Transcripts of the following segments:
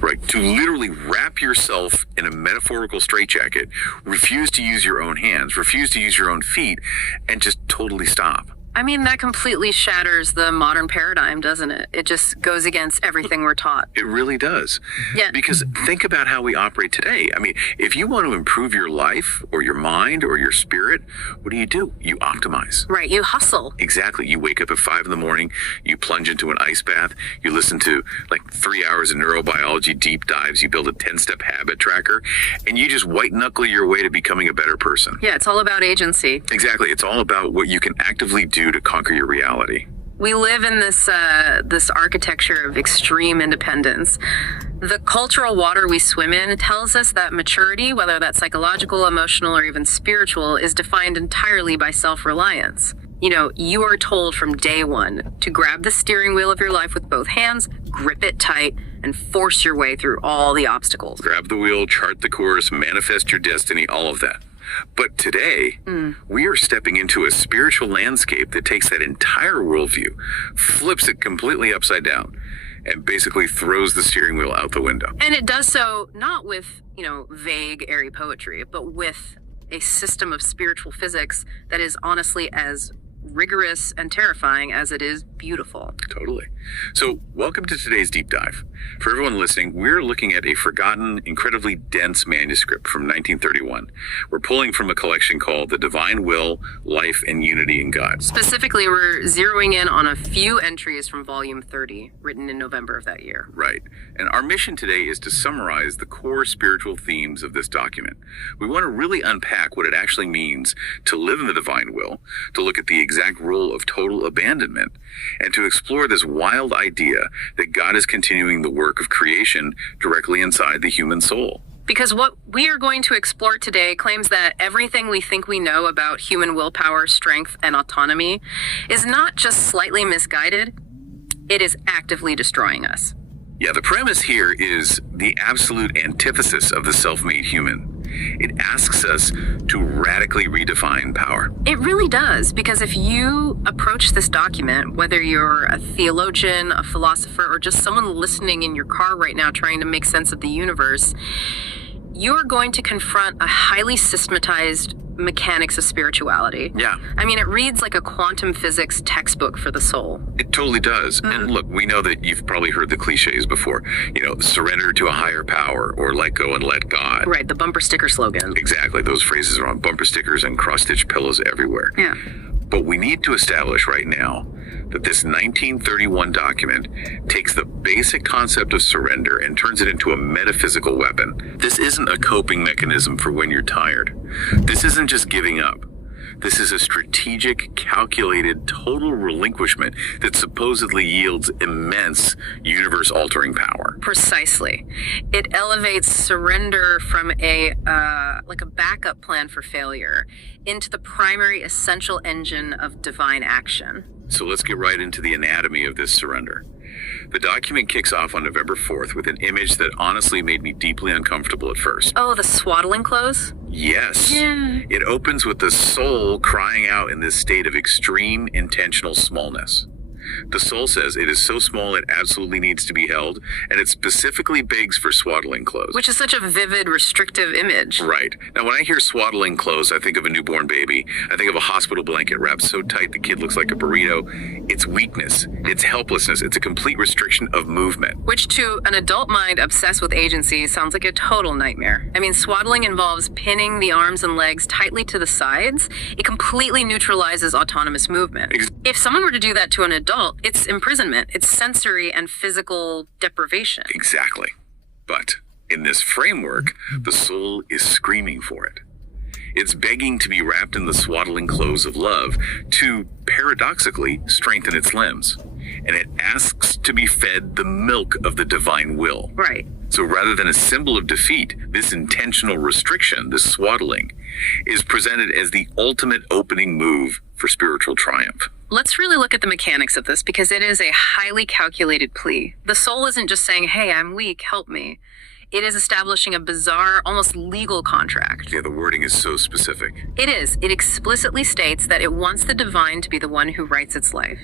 Right. To literally wrap yourself in a metaphorical straitjacket, refuse to use your own hands, refuse to use your own feet, and just totally stop. I mean, that completely shatters the modern paradigm, doesn't it? It just goes against everything we're taught. It really does. Yeah. Because think about how we operate today. I mean, if you want to improve your life or your mind or your spirit, what do? You optimize. Right. You hustle. Exactly. You wake up at 5 a.m, you plunge into an ice bath, you listen to like 3 hours of neurobiology deep dives, you build a 10-step habit tracker, and you just white knuckle your way to becoming a better person. Yeah, it's all about agency. Exactly. It's all about what you can actively do to conquer your reality. We live in this architecture of extreme independence. The cultural water we swim in tells us that maturity, whether that's psychological, emotional, or even spiritual, is defined entirely by self-reliance. You know, you are told from day one to grab the steering wheel of your life with both hands, grip it tight, and force your way through all the obstacles. Grab the wheel, chart the course, manifest your destiny, all of that. But today, we are stepping into a spiritual landscape that takes that entire worldview, flips it completely upside down, and basically throws the steering wheel out the window. And it does so not with, vague, airy poetry, but with a system of spiritual physics that is honestly as rigorous and terrifying as it is beautiful. Totally. So welcome to today's deep dive. For everyone listening, we're looking at a forgotten, incredibly dense manuscript from 1931. We're pulling from a collection called The Divine Will, Life, and Unity in God. Specifically, we're zeroing in on a few entries from volume 30, written in November of that year. Right. And our mission today is to summarize the core spiritual themes of this document. We want to really unpack what it actually means to live in the divine will, to look at the exact role of total abandonment, and to explore this wild idea that God is continuing the work of creation directly inside the human soul. Because what we are going to explore today claims that everything we think we know about human willpower, strength, and autonomy is not just slightly misguided, it is actively destroying us. Yeah, the premise here is the absolute antithesis of the self-made human. It asks us to radically redefine power. It really does, because if you approach this document, whether you're a theologian, a philosopher, or just someone listening in your car right now trying to make sense of the universe, you're going to confront a highly systematized mechanics of spirituality. Yeah. I mean, it reads like a quantum physics textbook for the soul. It totally does. And look, we know that you've probably heard the cliches before, surrender to a higher power or let go and let God. Right, the bumper sticker slogan. Exactly. Those phrases are on bumper stickers and cross-stitch pillows everywhere. Yeah. But we need to establish right now that this 1931 document takes the basic concept of surrender and turns it into a metaphysical weapon. This isn't a coping mechanism for when you're tired. This isn't just giving up. This is a strategic, calculated, total relinquishment that supposedly yields immense universe-altering power. Precisely. It elevates surrender from a backup plan for failure into the primary essential engine of divine action. So let's get right into the anatomy of this surrender. The document kicks off on November 4th with an image that honestly made me deeply uncomfortable at first. Oh, the swaddling clothes? Yes. Yeah. It opens with the soul crying out in this state of extreme intentional smallness. The soul says it is so small it absolutely needs to be held, and it specifically begs for swaddling clothes. Which is such a vivid, restrictive image. Right. Now, when I hear swaddling clothes, I think of a newborn baby. I think of a hospital blanket wrapped so tight the kid looks like a burrito. It's weakness. It's helplessness. It's a complete restriction of movement. Which to an adult mind obsessed with agency sounds like a total nightmare. I mean, swaddling involves pinning the arms and legs tightly to the sides. It completely neutralizes autonomous movement. If someone were to do that to an adult, it's imprisonment. It's sensory and physical deprivation. Exactly. But in this framework, the soul is screaming for it. It's begging to be wrapped in the swaddling clothes of love to, paradoxically, strengthen its limbs. And it asks to be fed the milk of the divine will. Right. So rather than a symbol of defeat, this intentional restriction, this swaddling, is presented as the ultimate opening move for spiritual triumph. Let's really look at the mechanics of this, because it is a highly calculated plea. The soul isn't just saying, hey, I'm weak, help me. It is establishing a bizarre, almost legal contract. Yeah, the wording is so specific. It is. It explicitly states that it wants the divine to be the one who writes its life.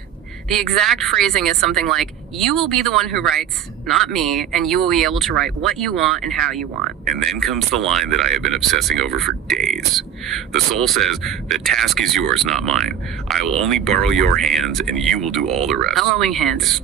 The exact phrasing is something like, you will be the one who writes, not me, and you will be able to write what you want and how you want. And then comes the line that I have been obsessing over for days. The soul says, the task is yours, not mine. I will only borrow your hands and you will do all the rest. Borrowing hands.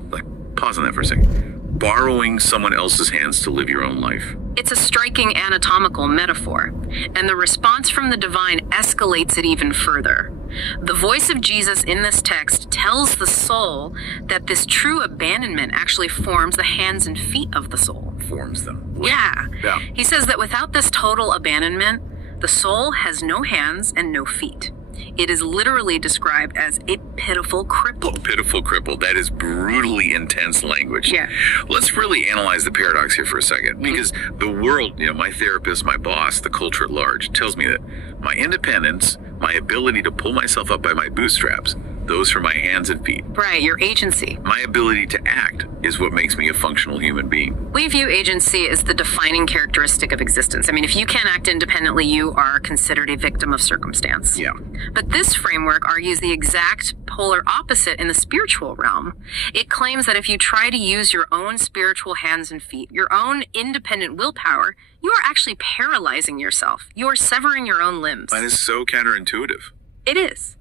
Pause on that for a second. Borrowing someone else's hands to live your own life. It's a striking anatomical metaphor, and the response from the divine escalates it even further. The voice of Jesus in this text tells the soul that this true abandonment actually forms the hands and feet of the soul. Forms them. Yeah. Yeah. He says that without this total abandonment, the soul has no hands and no feet. It is literally described as a pitiful cripple. Oh, pitiful cripple. That is brutally intense language. Yeah. Let's really analyze the paradox here for a second. Because the world, my therapist, my boss, the culture at large, tells me that my independence, my ability to pull myself up by my bootstraps, those are my hands and feet. Right, your agency. My ability to act is what makes me a functional human being. We view agency as the defining characteristic of existence. I mean, if you can't act independently, you are considered a victim of circumstance. Yeah. But this framework argues the exact polar opposite in the spiritual realm. It claims that if you try to use your own spiritual hands and feet, your own independent willpower, you are actually paralyzing yourself. You are severing your own limbs. That is so counterintuitive. It is.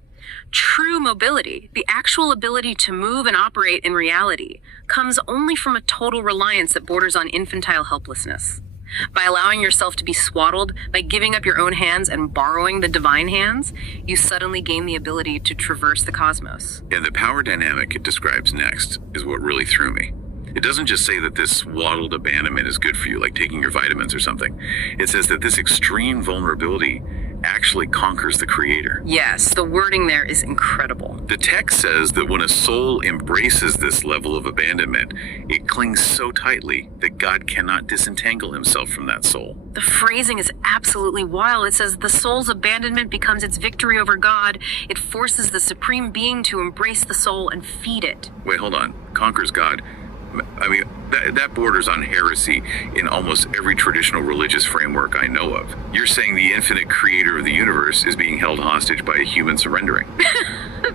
True mobility, the actual ability to move and operate in reality, comes only from a total reliance that borders on infantile helplessness. By allowing yourself to be swaddled, by giving up your own hands and borrowing the divine hands, you suddenly gain the ability to traverse the cosmos. And the power dynamic it describes next is what really threw me. It doesn't just say that this swaddled abandonment is good for you, like taking your vitamins or something. It says that this extreme vulnerability actually conquers the creator. Yes, the wording there is incredible. The text says that when a soul embraces this level of abandonment, it clings so tightly that God cannot disentangle himself from that soul. The phrasing is absolutely wild. It says the soul's abandonment becomes its victory over God. It forces the supreme being to embrace the soul and feed it. Wait, hold on. Conquers God. I mean, that borders on heresy in almost every traditional religious framework I know of. You're saying the infinite creator of the universe is being held hostage by a human surrendering.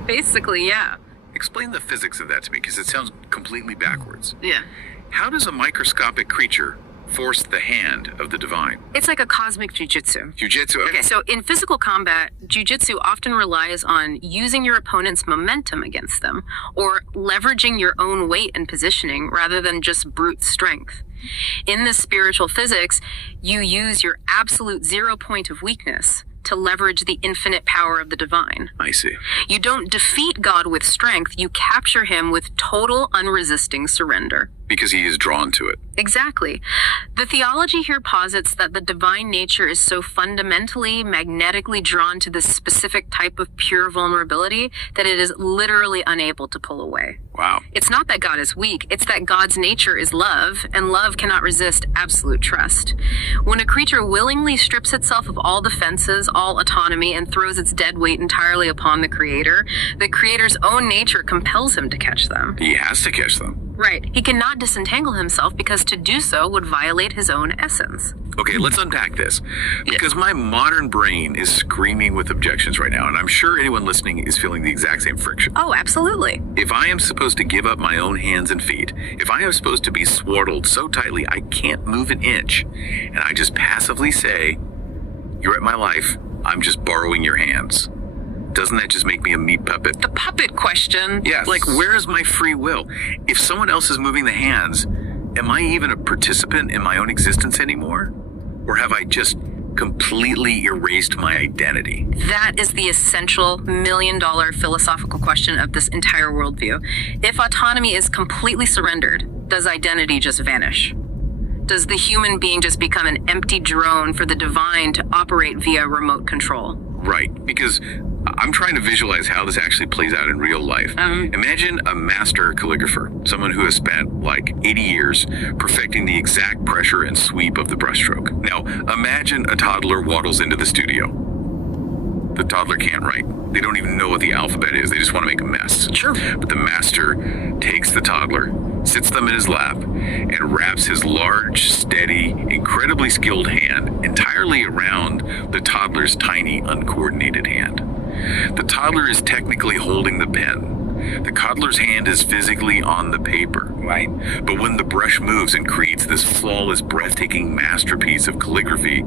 Basically, yeah. Explain the physics of that to me, because it sounds completely backwards. Yeah. How does a microscopic creature force the hand of the divine? It's like a cosmic jujitsu. Jujitsu. Okay, so in physical combat, jujitsu often relies on using your opponent's momentum against them, or leveraging your own weight and positioning rather than just brute strength. In this spiritual physics, you use your absolute 0 point of weakness to leverage the infinite power of the divine. I see. You don't defeat God with strength, you capture him with total unresisting surrender. Because he is drawn to it. Exactly. The theology here posits that the divine nature is so fundamentally, magnetically drawn to this specific type of pure vulnerability that it is literally unable to pull away. Wow. It's not that God is weak, it's that God's nature is love, and love cannot resist absolute trust. When a creature willingly strips itself of all defenses, all autonomy, and throws its dead weight entirely upon the Creator's own nature compels him to catch them. He has to catch them. Right. He cannot disentangle himself because to do so would violate his own essence. Okay, let's unpack this. Because my modern brain is screaming with objections right now, and I'm sure anyone listening is feeling the exact same friction. Oh, absolutely. If I am supposed to give up my own hands and feet, if I am supposed to be swaddled so tightly I can't move an inch, and I just passively say, "You're at my life, I'm just borrowing your hands," doesn't that just make me a meat puppet? The puppet question. Yeah, like, where is my free will? If someone else is moving the hands, am I even a participant in my own existence anymore? Or have I just completely erased my identity? That is the essential million-dollar philosophical question of this entire worldview. If autonomy is completely surrendered, does identity just vanish? Does the human being just become an empty drone for the divine to operate via remote control? Right, because I'm trying to visualize how this actually plays out in real life. Imagine a master calligrapher, someone who has spent like 80 years perfecting the exact pressure and sweep of the brushstroke. Now, imagine a toddler waddles into the studio. The toddler can't write. They don't even know what the alphabet is. They just want to make a mess. Sure. But the master takes the toddler, sits them in his lap, and wraps his large, steady, incredibly skilled hand entirely around the toddler's tiny, uncoordinated hand. The toddler is technically holding the pen, The coddler's hand is physically on the paper, right? But when the brush moves and creates this flawless, breathtaking masterpiece of calligraphy,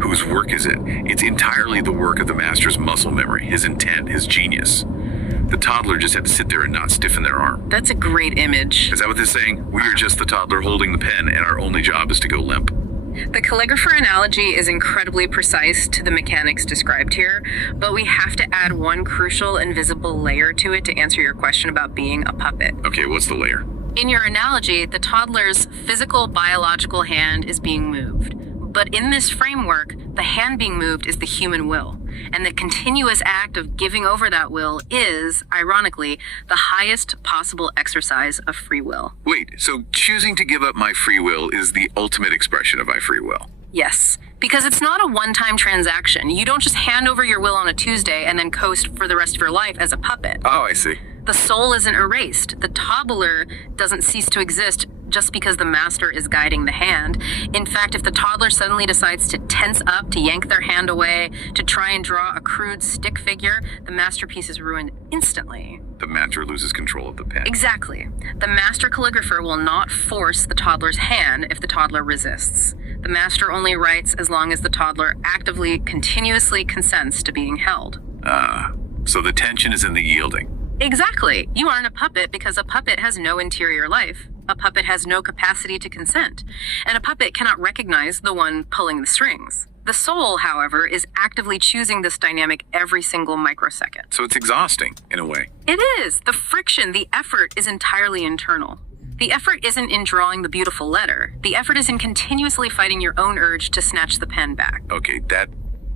whose work is it? It's entirely the work of the master's muscle memory, his intent, his genius. The toddler just had to sit there and not stiffen their arm. That's a great image. Is that what they're saying? We are just the toddler holding the pen, and our only job is to go limp. The calligrapher analogy is incredibly precise to the mechanics described here, but we have to add one crucial invisible layer to it to answer your question about being a puppet. Okay, what's the layer? In your analogy, the toddler's physical biological hand is being moved. But in this framework, the hand being moved is the human will. And the continuous act of giving over that will is, ironically, the highest possible exercise of free will. Wait, so choosing to give up my free will is the ultimate expression of my free will? Yes, because it's not a one-time transaction. You don't just hand over your will on a Tuesday and then coast for the rest of your life as a puppet. Oh, I see. The soul isn't erased. The toddler doesn't cease to exist just because the master is guiding the hand. In fact, if the toddler suddenly decides to tense up, to yank their hand away, to try and draw a crude stick figure, the masterpiece is ruined instantly. The master loses control of the pen. Exactly. The master calligrapher will not force the toddler's hand if the toddler resists. The master only writes as long as the toddler actively, continuously consents to being held. So the tension is in the yielding. Exactly. You aren't a puppet because a puppet has no interior life. A puppet has no capacity to consent. And a puppet cannot recognize the one pulling the strings. The soul, however, is actively choosing this dynamic every single microsecond. So it's exhausting, in a way. It is. The friction, the effort is entirely internal. The effort isn't in drawing the beautiful letter. The effort is in continuously fighting your own urge to snatch the pen back. Okay, that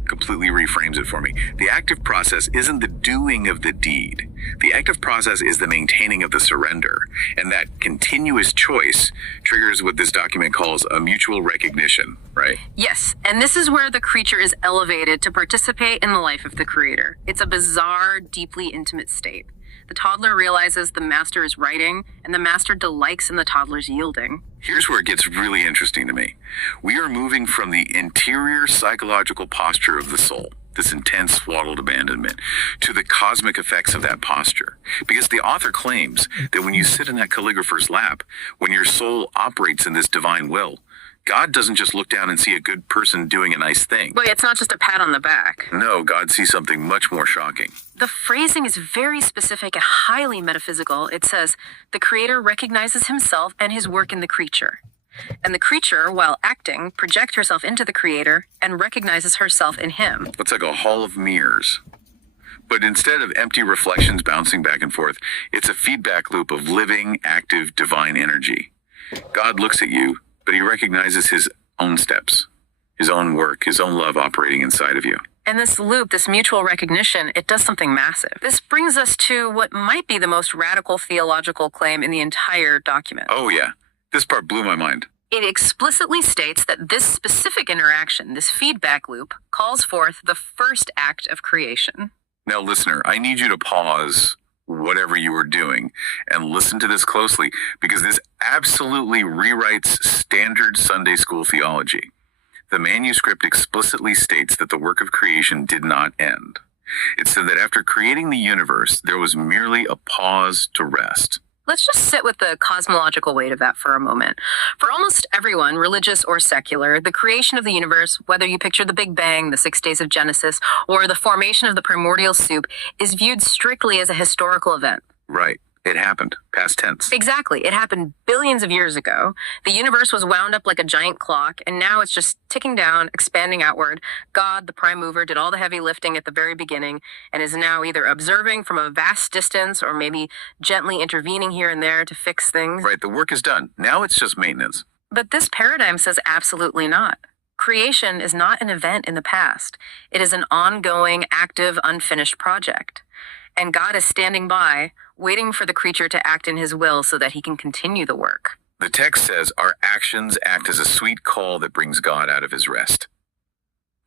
completely reframes it for me. The active process isn't the doing of the deed. The active process is the maintaining of the surrender. And that continuous choice triggers what this document calls a mutual recognition, right? Yes, and this is where the creature is elevated to participate in the life of the creator. It's a bizarre, deeply intimate state. The toddler realizes the master is writing, and the master delights in the toddler's yielding. Here's where it gets really interesting to me. We are moving from the interior psychological posture of the soul, this intense swaddled abandonment, to the cosmic effects of that posture. Because the author claims that when you sit in that calligrapher's lap, when your soul operates in this divine will, God doesn't just look down and see a good person doing a nice thing. Wait, it's not just a pat on the back. No, God sees something much more shocking. The phrasing is very specific and highly metaphysical. It says, the creator recognizes himself and his work in the creature. And the creature, while acting, projects herself into the creator and recognizes herself in him. It's like a hall of mirrors. But instead of empty reflections bouncing back and forth, it's a feedback loop of living, active, divine energy. God looks at you, but he recognizes his own steps, his own work, his own love operating inside of you. And this loop, this mutual recognition, it does something massive. This brings us to what might be the most radical theological claim in the entire document. Oh yeah, this part blew my mind. It explicitly states that this specific interaction, this feedback loop, calls forth the first act of creation. Now listener, I need you to pause whatever you are doing and listen to this closely, because this absolutely rewrites standard Sunday school theology. The manuscript explicitly states that the work of creation did not end. It said that after creating the universe, there was merely a pause to rest. Let's just sit with the cosmological weight of that for a moment. For almost everyone, religious or secular, the creation of the universe, whether you picture the Big Bang, the 6 days of Genesis, or the formation of the primordial soup, is viewed strictly as a historical event. Right. It happened. Past tense. Exactly. It happened billions of years ago. The universe was wound up like a giant clock, and now it's just ticking down, expanding outward. God, the prime mover, did all the heavy lifting at the very beginning and is now either observing from a vast distance or maybe gently intervening here and there to fix things. Right. The work is done. Now it's just maintenance. But this paradigm says absolutely not. Creation is not an event in the past. It is an ongoing, active, unfinished project. And God is standing by, waiting for the creature to act in his will so that he can continue the work. The text says our actions act as a sweet call that brings God out of his rest.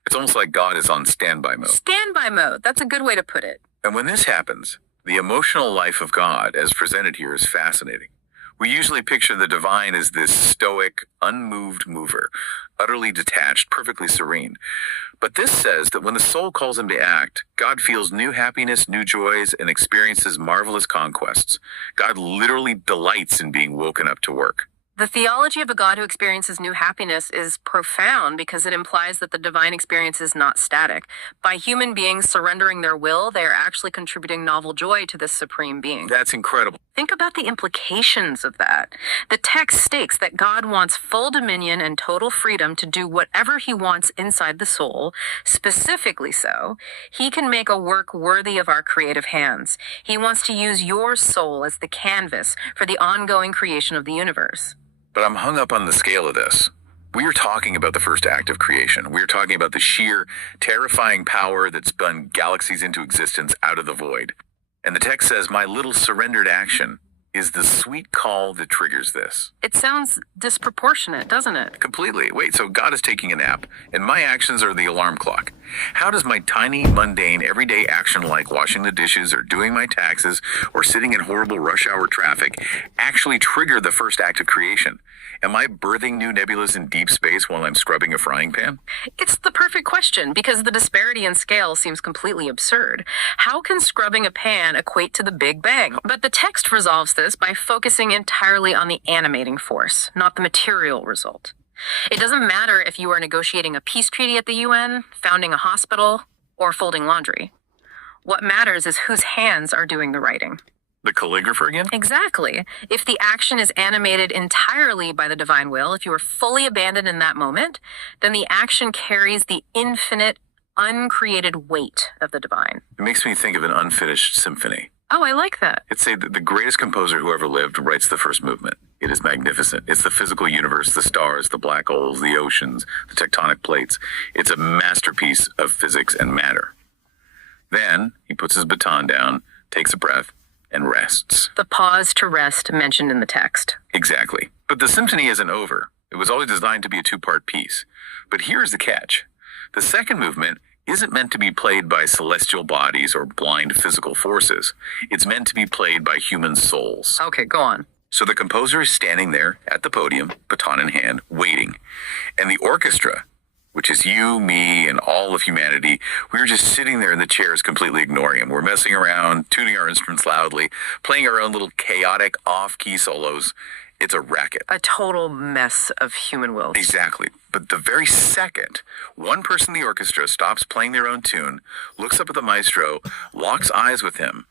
It's almost like God is on standby mode. Standby mode. That's a good way to put it. And when this happens, the emotional life of God, as presented here, is fascinating. We usually picture the divine as this stoic, unmoved mover, utterly detached, perfectly serene. But this says that when the soul calls him to act, God feels new happiness, new joys, and experiences marvelous conquests. God literally delights in being woken up to work. The theology of a God who experiences new happiness is profound because it implies that the divine experience is not static. By human beings surrendering their will, they are actually contributing novel joy to this supreme being. That's incredible. Think about the implications of that. The text states that God wants full dominion and total freedom to do whatever he wants inside the soul. Specifically so, he can make a work worthy of our creative hands. He wants to use your soul as the canvas for the ongoing creation of the universe. But I'm hung up on the scale of this. We are talking about the first act of creation. We are talking about the sheer, terrifying power that spun galaxies into existence out of the void. And the text says, my little surrendered action is the sweet call that triggers this. It sounds disproportionate, doesn't it? Completely. Wait, so God is taking a nap, and my actions are the alarm clock. How does my tiny, mundane, everyday action like washing the dishes or doing my taxes or sitting in horrible rush hour traffic actually trigger the first act of creation? Am I birthing new nebulas in deep space while I'm scrubbing a frying pan? It's the perfect question because the disparity in scale seems completely absurd. How can scrubbing a pan equate to the Big Bang? But the text resolves this by focusing entirely on the animating force, not the material result. It doesn't matter if you are negotiating a peace treaty at the UN, founding a hospital, or folding laundry. What matters is whose hands are doing the writing. The calligrapher again? Exactly. If the action is animated entirely by the divine will, if you are fully abandoned in that moment, then the action carries the infinite, uncreated weight of the divine. It makes me think of an unfinished symphony. Oh, I like that. It's say that the greatest composer who ever lived writes the first movement. It is magnificent. It's the physical universe, the stars, the black holes, the oceans, the tectonic plates. It's a masterpiece of physics and matter. Then he puts his baton down, takes a breath, and rests. The pause to rest mentioned in the text. Exactly. But the symphony isn't over. It was always designed to be a two-part piece. But here's the catch. The second movement isn't meant to be played by celestial bodies or blind physical forces. It's meant to be played by human souls. Okay, go on. So the composer is standing there at the podium, baton in hand, waiting. And the orchestra, which is you, me, and all of humanity, we're just sitting there in the chairs completely ignoring him. We're messing around, tuning our instruments loudly, playing our own little chaotic off-key solos. It's a racket. A total mess of human will. Exactly. But the very second one person in the orchestra stops playing their own tune, looks up at the maestro, locks eyes with him,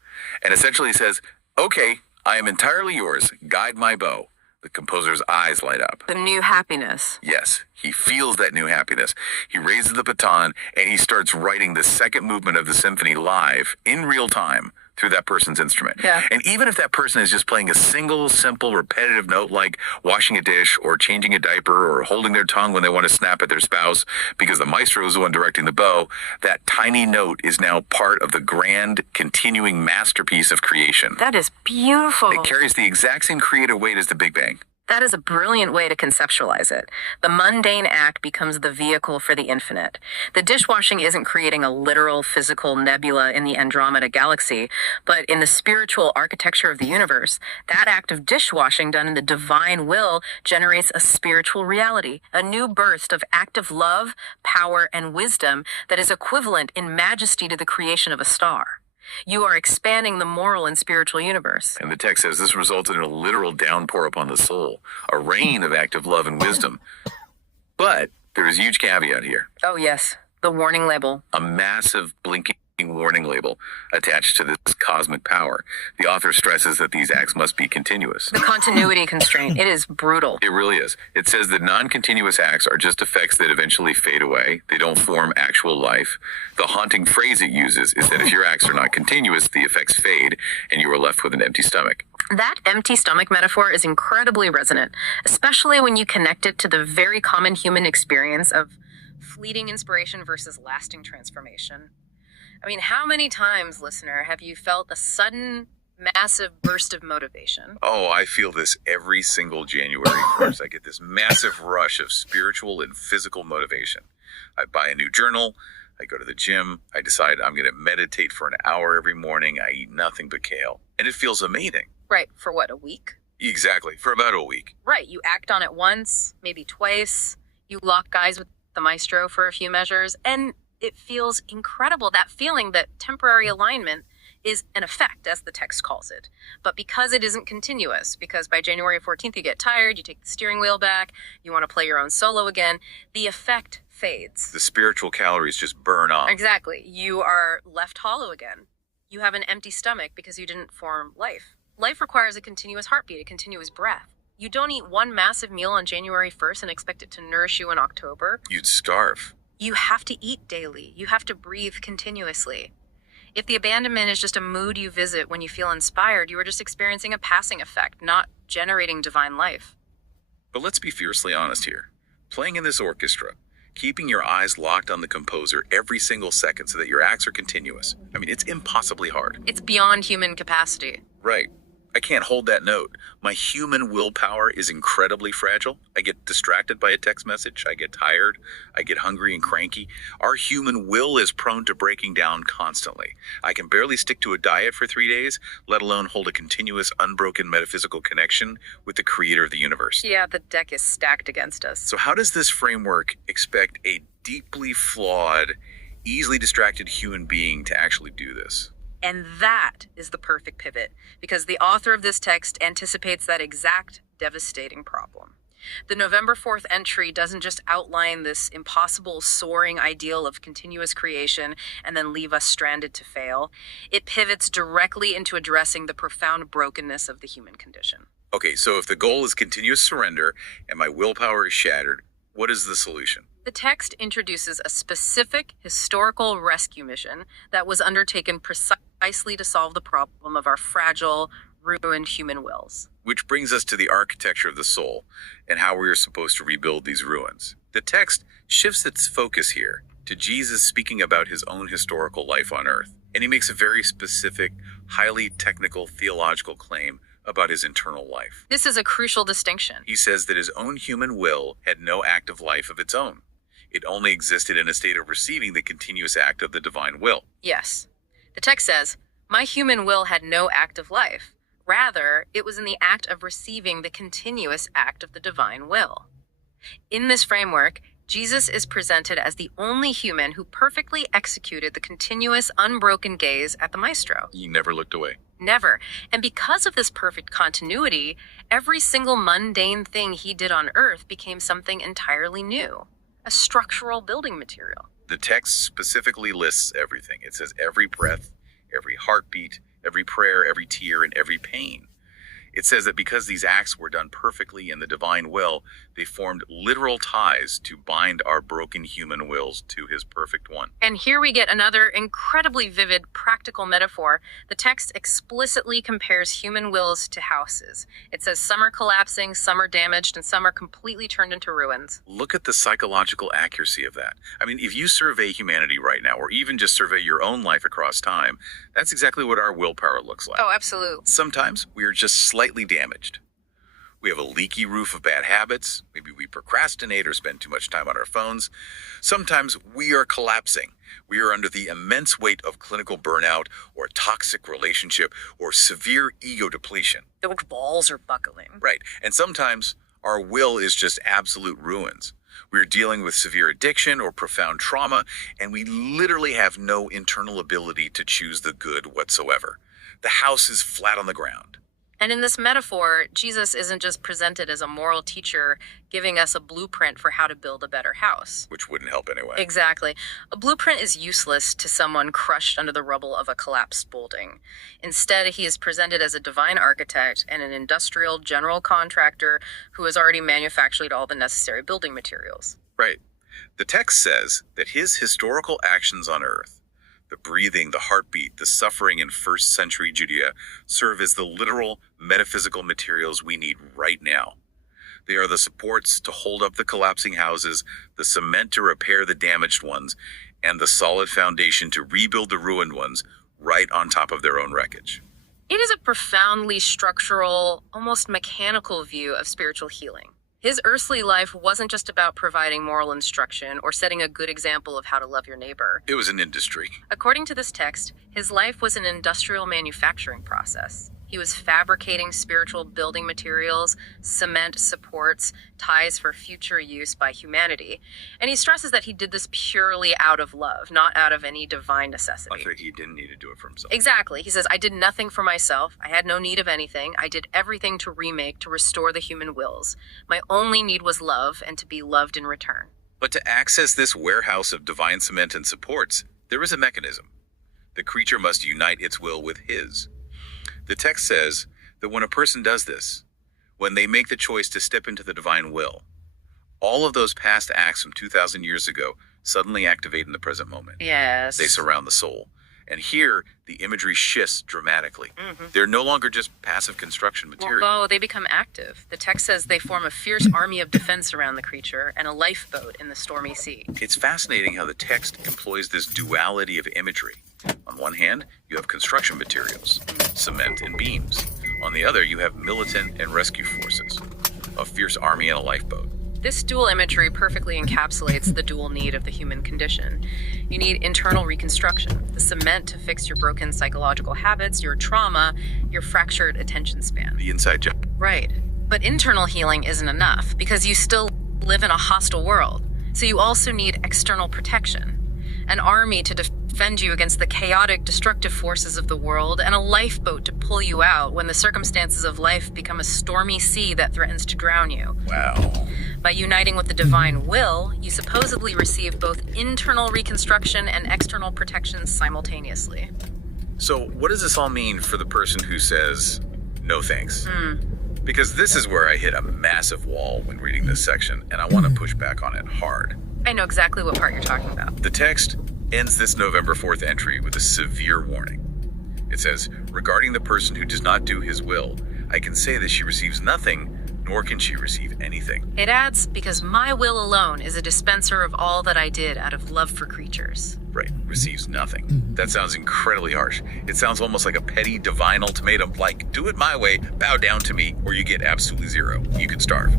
and essentially says, okay, I am entirely yours. Guide my bow. The composer's eyes light up. The new happiness. Yes, he feels that new happiness. He raises the baton and he starts writing the second movement of the symphony live in real time through that person's instrument. Yeah. And even if that person is just playing a single, simple, repetitive note like washing a dish or changing a diaper or holding their tongue when they want to snap at their spouse because the maestro is the one directing the bow, that tiny note is now part of the grand, continuing masterpiece of creation. That is beautiful. It carries the exact same creative weight as the Big Bang. That is a brilliant way to conceptualize it. The mundane act becomes the vehicle for the infinite. The dishwashing isn't creating a literal physical nebula in the Andromeda galaxy, but in the spiritual architecture of the universe, that act of dishwashing done in the divine will generates a spiritual reality, a new burst of active love, power, and wisdom that is equivalent in majesty to the creation of a star. You are expanding the moral and spiritual universe. And the text says this resulted in a literal downpour upon the soul, a rain of active love and wisdom. But there is a huge caveat here. Oh, yes. The warning label. A massive blinking warning label attached to this cosmic power. The author stresses that these acts must be continuous. The continuity constraint. It is brutal. It really is. It says that non-continuous acts are just effects that eventually fade away. They don't form actual life. The haunting phrase it uses is that if your acts are not continuous, the effects fade and you are left with an empty stomach. That empty stomach metaphor is incredibly resonant, especially when you connect it to the very common human experience of fleeting inspiration versus lasting transformation. I mean, how many times, listener, have you felt a sudden, massive burst of motivation? Oh, I feel this every single January 1st. I get this massive rush of spiritual and physical motivation. I buy a new journal. I go to the gym. I decide I'm going to meditate for an hour every morning. I eat nothing but kale. And it feels amazing. Right. For what, a week? Exactly, for about a week. Right, you act on it once, maybe twice. You lock eyes with the maestro for a few measures, and it feels incredible. That feeling that temporary alignment is an effect, as the text calls it. But because it isn't continuous, because by January 14th you get tired, you take the steering wheel back, you want to play your own solo again, the effect fades. The spiritual calories just burn off. Exactly. You are left hollow again. You have an empty stomach because you didn't form life. Life requires a continuous heartbeat, a continuous breath. You don't eat one massive meal on January 1st and expect it to nourish you in October. You'd starve. You have to eat daily. You have to breathe continuously. If the abandonment is just a mood you visit when you feel inspired, you are just experiencing a passing effect, not generating divine life. But let's be fiercely honest here. Playing in this orchestra, keeping your eyes locked on the composer every single second so that your acts are continuous. I mean, it's impossibly hard. It's beyond human capacity. Right. I can't hold that note. My human willpower is incredibly fragile. I get distracted by a text message. I get tired. I get hungry and cranky. Our human will is prone to breaking down constantly. I can barely stick to a diet for 3 days, let alone hold a continuous, unbroken metaphysical connection with the creator of the universe. Yeah, the deck is stacked against us. So how does this framework expect a deeply flawed, easily distracted human being to actually do this? And that is the perfect pivot, because the author of this text anticipates that exact devastating problem. The November 4th entry doesn't just outline this impossible, soaring ideal of continuous creation and then leave us stranded to fail. It pivots directly into addressing the profound brokenness of the human condition. Okay, so if the goal is continuous surrender and my willpower is shattered, what is the solution? The text introduces a specific historical rescue mission that was undertaken precisely to solve the problem of our fragile, ruined human wills. Which brings us to the architecture of the soul and how we are supposed to rebuild these ruins. The text shifts its focus here to Jesus speaking about his own historical life on earth. And he makes a very specific, highly technical theological claim about his internal life. This is a crucial distinction. He says that his own human will had no active life of its own. It only existed in a state of receiving the continuous act of the divine will. Yes. The text says, "My human will had no active life. Rather, it was in the act of receiving the continuous act of the divine will." In this framework, Jesus is presented as the only human who perfectly executed the continuous, unbroken gaze at the maestro. He never looked away. Never. And because of this perfect continuity, every single mundane thing he did on earth became something entirely new. A structural building material. The text specifically lists everything. It says every breath, every heartbeat, every prayer, every tear, and every pain. It says that because these acts were done perfectly in the divine will, they formed literal ties to bind our broken human wills to his perfect one. And here we get another incredibly vivid practical metaphor. The text explicitly compares human wills to houses. It says some are collapsing, some are damaged, and some are completely turned into ruins. Look at the psychological accuracy of that. I mean, if you survey humanity right now, or even just survey your own life across time, that's exactly what our willpower looks like. Oh, absolutely. Sometimes we are just slightly damaged. We have a leaky roof of bad habits. Maybe we procrastinate or spend too much time on our phones. Sometimes we are collapsing. We are under the immense weight of clinical burnout or a toxic relationship or severe ego depletion. The balls are buckling. Right. And sometimes our will is just absolute ruins. We're dealing with severe addiction or profound trauma, and we literally have no internal ability to choose the good whatsoever. The house is flat on the ground. And in this metaphor, Jesus isn't just presented as a moral teacher giving us a blueprint for how to build a better house. Which wouldn't help anyway. Exactly. A blueprint is useless to someone crushed under the rubble of a collapsed building. Instead, he is presented as a divine architect and an industrial general contractor who has already manufactured all the necessary building materials. Right. The text says that his historical actions on earth, the breathing, the heartbeat, the suffering in first century Judea, serve as the literal metaphysical materials we need right now. They are the supports to hold up the collapsing houses, the cement to repair the damaged ones, and the solid foundation to rebuild the ruined ones right on top of their own wreckage. It is a profoundly structural, almost mechanical view of spiritual healing. His earthly life wasn't just about providing moral instruction or setting a good example of how to love your neighbor. It was an industry. According to this text, his life was an industrial manufacturing process. He was fabricating spiritual building materials, cement supports, ties for future use by humanity. And he stresses that he did this purely out of love, not out of any divine necessity. I think he didn't need to do it for himself. Exactly. He says, I did nothing for myself. I had no need of anything. I did everything to remake, to restore the human wills. My only need was love and to be loved in return. But to access this warehouse of divine cement and supports, there is a mechanism. The creature must unite its will with his. The text says that when a person does this, when they make the choice to step into the divine will, all of those past acts from 2,000 years ago suddenly activate in the present moment. Yes. They surround the soul. And here, the imagery shifts dramatically. They're no longer just passive construction material. Oh, they become active. The text says they form a fierce army of defense around the creature and a lifeboat in the stormy sea. It's fascinating how the text employs this duality of imagery. On one hand, you have construction materials, cement and beams. On the other, you have militant and rescue forces, a fierce army and a lifeboat. This dual imagery perfectly encapsulates the dual need of the human condition. You need internal reconstruction, the cement to fix your broken psychological habits, your trauma, your fractured attention span. The inside job. Right. But internal healing isn't enough because you still live in a hostile world. So you also need external protection, an army to defend you against the chaotic, destructive forces of the world, and a lifeboat to pull you out when the circumstances of life become a stormy sea that threatens to drown you. Wow. By uniting with the divine will, you supposedly receive both internal reconstruction and external protection simultaneously. So what does this all mean for the person who says, no thanks? Because this is where I hit a massive wall when reading this section, and I want to push back on it hard. I know exactly what part you're talking about. The text ends this November 4th entry with a severe warning. It says, regarding the person who does not do his will, I can say that she receives nothing, nor can she receive anything. It adds, because my will alone is a dispenser of all that I did out of love for creatures. Right, receives nothing. That sounds incredibly harsh. It sounds almost like a petty divine ultimatum, like, do it my way, bow down to me, or you get absolutely zero. You could starve.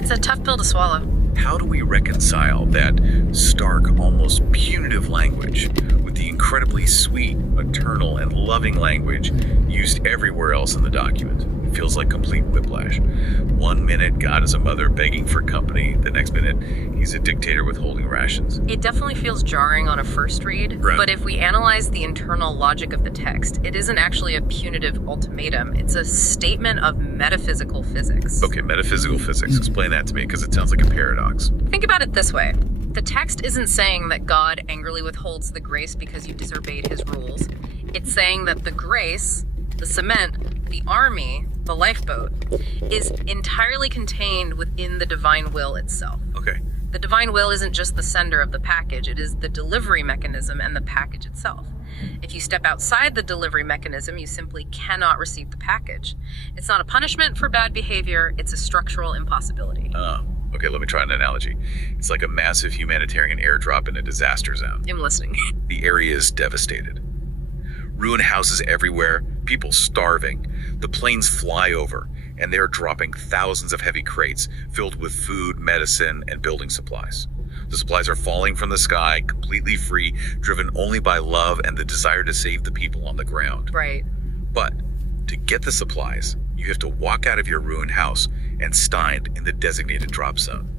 It's a tough pill to swallow. How do we reconcile that stark, almost punitive language with the incredibly sweet, maternal, and loving language used everywhere else in the document? It feels like complete whiplash. One minute, God is a mother begging for company. The next minute, he's a dictator withholding rations. It definitely feels jarring on a first read, Right. but if we analyze the internal logic of the text, it isn't actually a punitive ultimatum. It's a statement of metaphysical physics. Okay, metaphysical physics. Explain that to me, because it sounds like a paradox. Think about it this way. The text isn't saying that God angrily withholds the grace because you disobeyed his rules. It's saying that the grace, the cement, the army, the lifeboat, is entirely contained within the divine will itself. Okay. The divine will isn't just the sender of the package, it is the delivery mechanism and the package itself. If you step outside the delivery mechanism, you simply cannot receive the package. It's not a punishment for bad behavior, it's a structural impossibility. Okay, let me try an analogy. It's like a massive humanitarian airdrop in a disaster zone. I'm listening. The area is devastated. Ruined houses everywhere, people starving. The planes fly over, and they're dropping thousands of heavy crates filled with food, medicine, and building supplies. The supplies are falling from the sky, completely free, driven only by love and the desire to save the people on the ground. Right. But to get the supplies, you have to walk out of your ruined house and stand in the designated drop zone.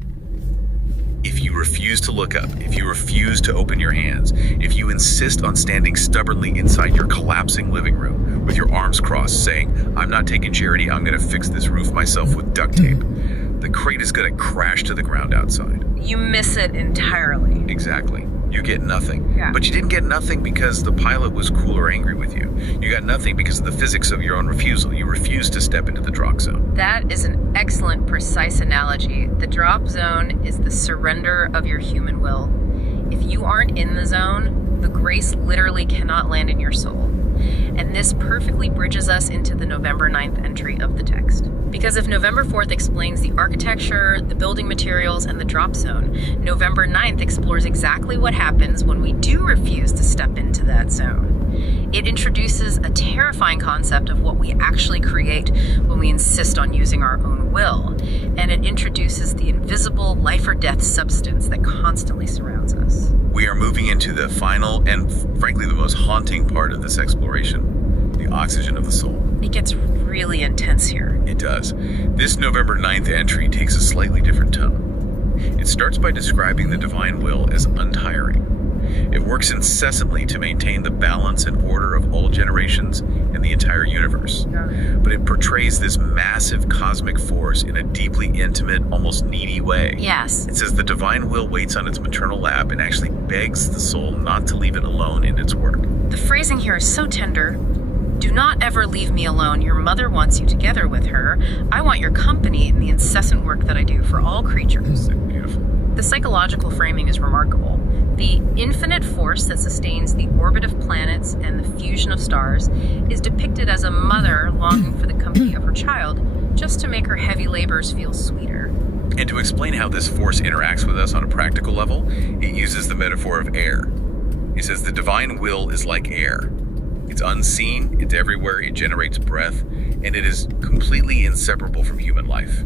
If you refuse to look up, if you refuse to open your hands, if you insist on standing stubbornly inside your collapsing living room with your arms crossed saying, I'm not taking charity, I'm going to fix this roof myself with duct tape, the crate is going to crash to the ground outside. You miss it entirely. Exactly. You get nothing. Yeah. But you didn't get nothing because the pilot was cool or angry with you. You got nothing because of the physics of your own refusal. You refused to step into the drop zone. That is an excellent, precise analogy. The drop zone is the surrender of your human will. If you aren't in the zone, the grace literally cannot land in your soul. And this perfectly bridges us into the November 9th entry of the text. Because if November 4th explains the architecture, the building materials, and the drop zone, November 9th explores exactly what happens when we do refuse to step into that zone. It introduces a terrifying concept of what we actually create when we insist on using our own will, and it introduces the invisible life or death substance that constantly surrounds us. We are moving into the final and frankly the most haunting part of this exploration, the oxygen of the soul. It gets really intense here. It does. This November 9th entry takes a slightly different tone. It starts by describing the divine will as untiring. It works incessantly to maintain the balance and order of all generations and the entire universe. But it portrays this massive cosmic force in a deeply intimate, almost needy way. Yes. It says the divine will waits on its maternal lap and actually begs the soul not to leave it alone in its work. The phrasing here is so tender. Do not ever leave me alone. Your mother wants you together with her. I want your company in the incessant work that I do for all creatures. Beautiful. The psychological framing is remarkable. The infinite force that sustains the orbit of planets and the fusion of stars is depicted as a mother longing for the company of her child, just to make her heavy labors feel sweeter. And to explain how this force interacts with us on a practical level, it uses the metaphor of air. It says the divine will is like air. It's unseen, it's everywhere, it generates breath, and it is completely inseparable from human life.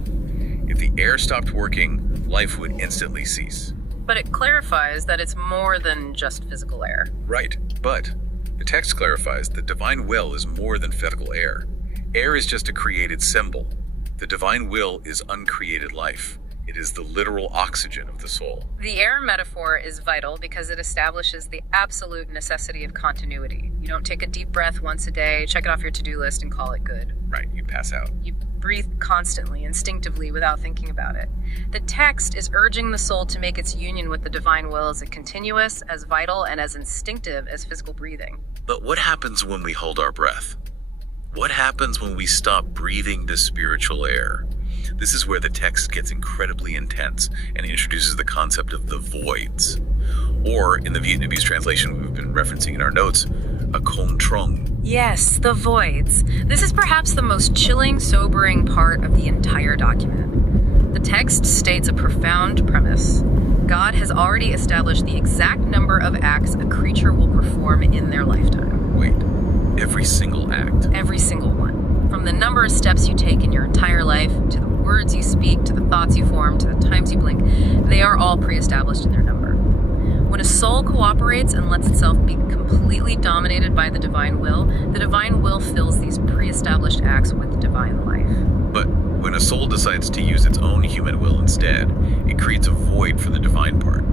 If the air stopped working, life would instantly cease. But it clarifies that it's more than just physical air. Right, but the text clarifies the divine will is more than physical air. Air is just a created symbol. The divine will is uncreated life. It is the literal oxygen of the soul. The air metaphor is vital because it establishes the absolute necessity of continuity. You don't take a deep breath once a day, check it off your to-do list, and call it good. Right, you pass out. You breathe constantly, instinctively, without thinking about it. The text is urging the soul to make its union with the divine will as continuous, as vital, and as instinctive as physical breathing. But what happens when we hold our breath? What happens when we stop breathing the spiritual air? This is where the text gets incredibly intense and introduces the concept of the voids. Or, in the Vietnamese translation we've been referencing in our notes, a không trong. Yes, the voids. This is perhaps the most chilling, sobering part of the entire document. The text states a profound premise. God has already established the exact number of acts a creature will perform in their lifetime. Wait, every single act? Every single one. From the number of steps you take in your entire life, to the words you speak, to the thoughts you form, to the times you blink, they are all pre-established in their number. When a soul cooperates and lets itself be completely dominated by the divine will fills these pre-established acts with divine life. But when a soul decides to use its own human will instead, it creates a void for the divine part.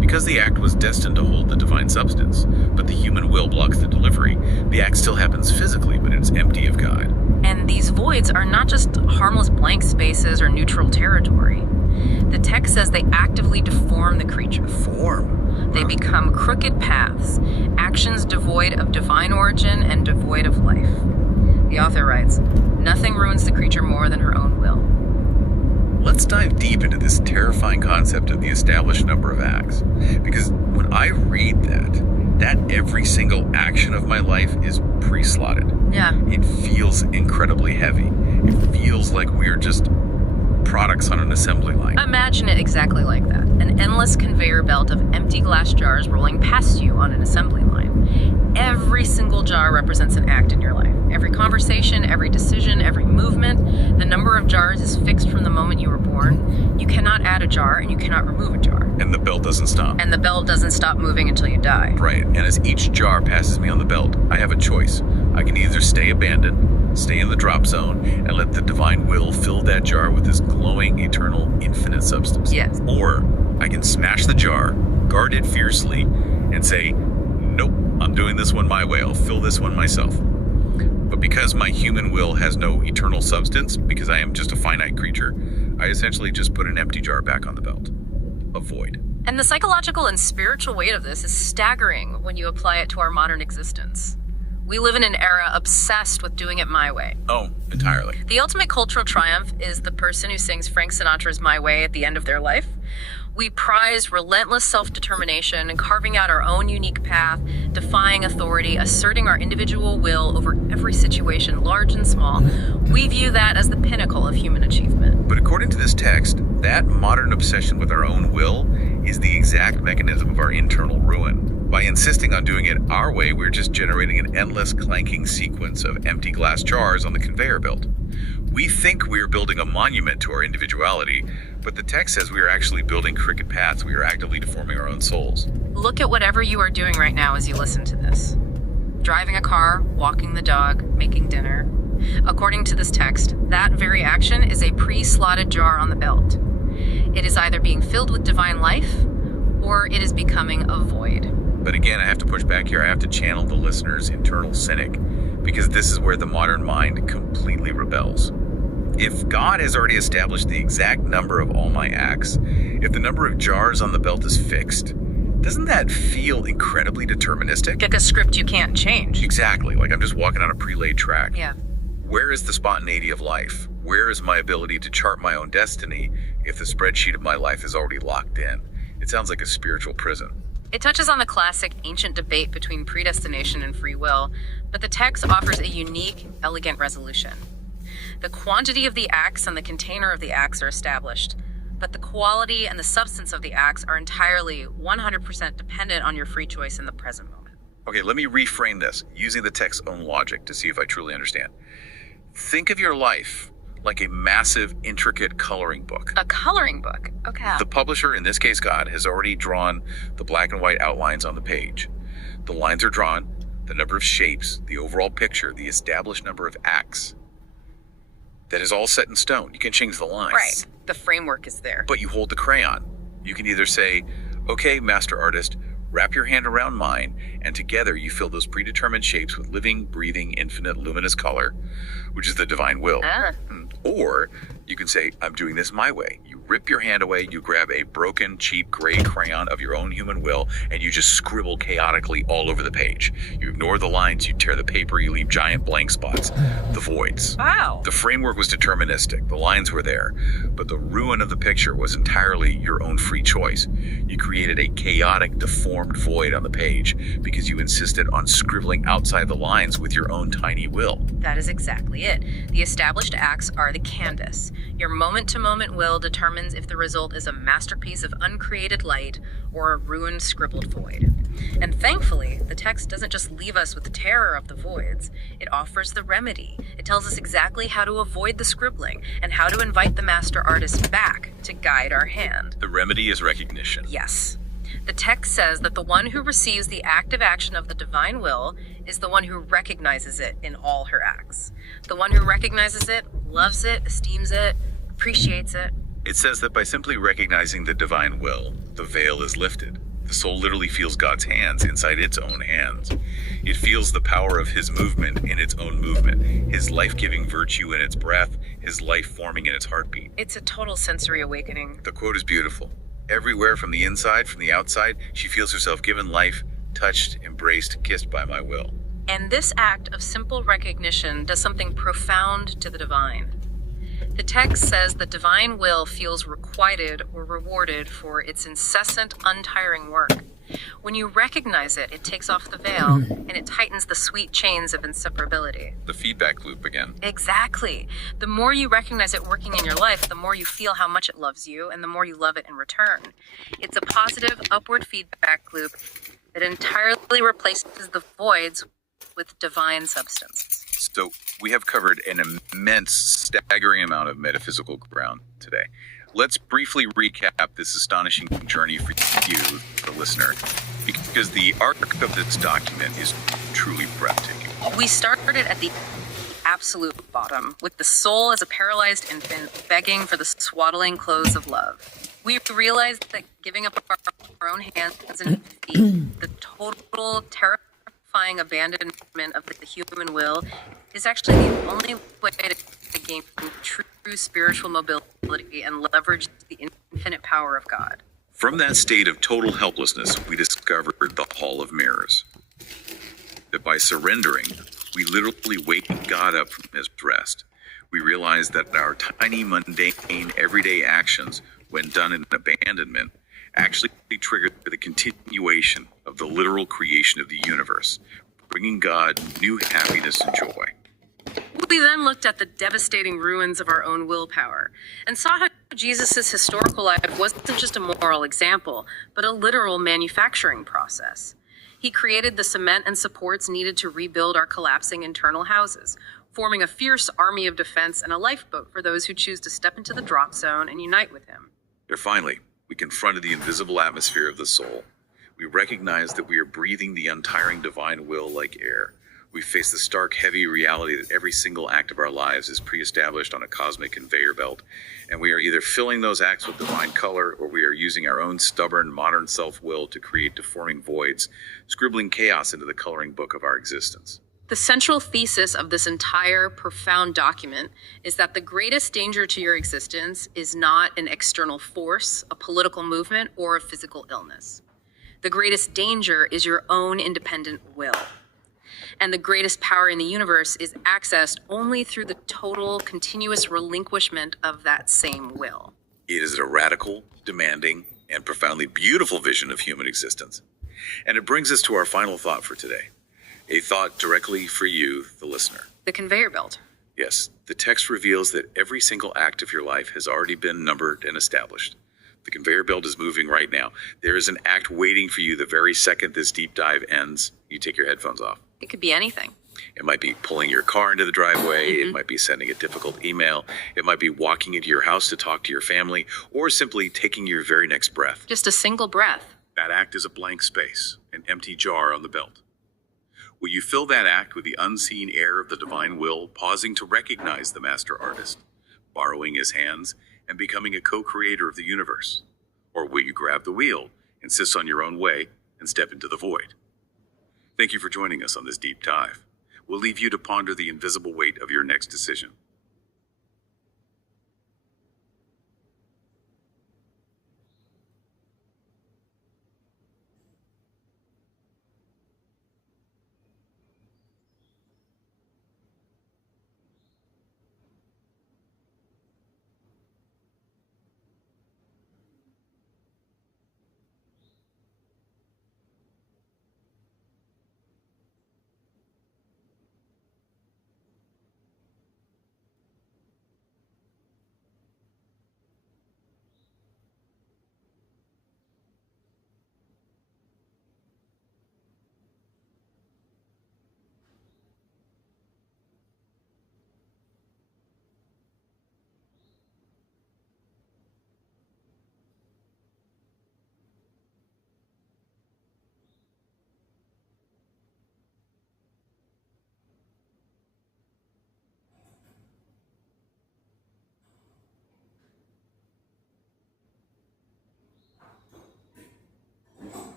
Because the act was destined to hold the divine substance, but the human will blocks the delivery, the act still happens physically, but it's empty of God. And these voids are not just harmless blank spaces or neutral territory. The text says they actively deform the creature. Form? They become crooked paths, actions devoid of divine origin and devoid of life. The author writes, nothing ruins the creature more than her own will. Let's dive deep into this terrifying concept of the established number of acts. Because when I read that every single action of my life is pre-slotted. Yeah. It feels incredibly heavy. It feels like we're just products on an assembly line. Imagine it exactly like that. An endless conveyor belt of empty glass jars rolling past you on an assembly line. Every single jar represents an act in your life. Every conversation, every decision, every movement. The number of jars is fixed from the moment you were born. You cannot add a jar and you cannot remove a jar. And the belt doesn't stop. And the belt doesn't stop moving until you die. Right, and as each jar passes me on the belt, I have a choice. I can either stay abandoned, stay in the drop zone, and let the divine will fill that jar with this glowing, eternal, infinite substance. Yes. Or I can smash the jar, guard it fiercely, and say, nope, I'm doing this one my way, I'll fill this one myself. But because my human will has no eternal substance, because I am just a finite creature, I essentially just put an empty jar back on the belt. A void. And the psychological and spiritual weight of this is staggering when you apply it to our modern existence. We live in an era obsessed with doing it my way. Oh, entirely. The ultimate cultural triumph is the person who sings Frank Sinatra's My Way at the end of their life. We prize relentless self-determination and carving out our own unique path, defying authority, asserting our individual will over every situation, large and small. We view that as the pinnacle of human achievement. But according to this text, that modern obsession with our own will is the exact mechanism of our internal ruin. By insisting on doing it our way, we're just generating an endless clanking sequence of empty glass jars on the conveyor belt. We think we're building a monument to our individuality, but the text says we are actually building crooked paths. We are actively deforming our own souls. Look at whatever you are doing right now as you listen to this. Driving a car, walking the dog, making dinner. According to this text, that very action is a pre-slotted jar on the belt. It is either being filled with divine life, or it is becoming a void. But again, I have to push back here. I have to channel the listener's internal cynic, because this is where the modern mind completely rebels. If God has already established the exact number of all my acts, if the number of jars on the belt is fixed, doesn't that feel incredibly deterministic? Like a script you can't change. Exactly, like I'm just walking on a pre-laid track. Yeah. Where is the spontaneity of life? Where is my ability to chart my own destiny if the spreadsheet of my life is already locked in? It sounds like a spiritual prison. It touches on the classic ancient debate between predestination and free will, but the text offers a unique, elegant resolution. The quantity of the acts and the container of the acts are established, but the quality and the substance of the acts are entirely 100% dependent on your free choice in the present moment. Okay, let me reframe this using the text's own logic to see if I truly understand. Think of your life like a massive, intricate coloring book. A coloring book? Okay. The publisher, in this case God, has already drawn the black and white outlines on the page. The lines are drawn, the number of shapes, the overall picture, the established number of acts. That is all set in stone. You can change the lines. Right. The framework is there. But you hold the crayon. You can either say, okay, master artist, wrap your hand around mine, and together you fill those predetermined shapes with living, breathing, infinite, luminous color, which is the divine will. Or you can say, I'm doing this my way. You rip your hand away, you grab a broken, cheap, gray crayon of your own human will, and you just scribble chaotically all over the page. You ignore the lines, you tear the paper, you leave giant blank spots, the voids. Wow. The framework was deterministic, the lines were there, but the ruin of the picture was entirely your own free choice. You created a chaotic, deformed void on the page because you insisted on scribbling outside the lines with your own tiny will. That is exactly it. The established acts are the canvas. Your moment-to-moment will determines if the result is a masterpiece of uncreated light or a ruined, scribbled void. And thankfully, the text doesn't just leave us with the terror of the voids. It offers the remedy. It tells us exactly how to avoid the scribbling and how to invite the master artist back to guide our hand. The remedy is recognition. Yes. The text says that the one who receives the active action of the divine will is the one who recognizes it in all her acts. The one who recognizes it, loves it, esteems it, appreciates it. It says that by simply recognizing the divine will, the veil is lifted. The soul literally feels God's hands inside its own hands. It feels the power of his movement in its own movement, his life-giving virtue in its breath, his life forming in its heartbeat. It's a total sensory awakening. The quote is beautiful. Everywhere from the inside, from the outside, she feels herself given life, touched, embraced, kissed by my will. And this act of simple recognition does something profound to the divine. The text says the divine will feels requited or rewarded for its incessant, untiring work. When you recognize it, it takes off the veil, and it tightens the sweet chains of inseparability. The feedback loop again. Exactly. The more you recognize it working in your life, the more you feel how much it loves you, and the more you love it in return. It's a positive, upward feedback loop that entirely replaces the voids with divine substance. So we have covered an immense, staggering amount of metaphysical ground today. Let's briefly recap this astonishing journey for you, the listener, because the arc of this document is truly breathtaking. We started at the absolute bottom, with the soul as a paralyzed infant begging for the swaddling clothes of love. We realized that giving up our own hands and feet, the total terrifying abandonment of the human will, is actually the only way to gain true spiritual mobility and leverage the infinite power of God. From that state of total helplessness, we discovered the Hall of Mirrors. That by surrendering, we literally wake God up from his rest. We realize that our tiny, mundane, everyday actions, when done in abandonment, actually trigger the continuation of the literal creation of the universe, bringing God new happiness and joy. We then looked at the devastating ruins of our own willpower and saw how Jesus' historical life wasn't just a moral example, but a literal manufacturing process. He created the cement and supports needed to rebuild our collapsing internal houses, forming a fierce army of defense and a lifeboat for those who choose to step into the drop zone and unite with him. There finally, we confronted the invisible atmosphere of the soul. We recognized that we are breathing the untiring divine will like air. We face the stark, heavy reality that every single act of our lives is pre-established on a cosmic conveyor belt, and we are either filling those acts with divine color, or we are using our own stubborn, modern self-will to create deforming voids, scribbling chaos into the coloring book of our existence. The central thesis of this entire profound document is that the greatest danger to your existence is not an external force, a political movement, or a physical illness. The greatest danger is your own independent will. And the greatest power in the universe is accessed only through the total, continuous relinquishment of that same will. It is a radical, demanding, and profoundly beautiful vision of human existence. And it brings us to our final thought for today. A thought directly for you, the listener. The conveyor belt. Yes, the text reveals that every single act of your life has already been numbered and established. The conveyor belt is moving right now. There is an act waiting for you the very second this deep dive ends. You take your headphones off. It could be anything. It might be pulling your car into the driveway. It might be sending a difficult email. It might be walking into your house to talk to your family, or simply taking your very next breath. Just a single breath. That act is a blank space, an empty jar on the belt. Will you fill that act with the unseen air of the divine will, pausing to recognize the master artist, borrowing his hands, and becoming a co-creator of the universe? Or will you grab the wheel, insist on your own way, and step into the void? Thank you for joining us on this deep dive. We'll leave you to ponder the invisible weight of your next decision.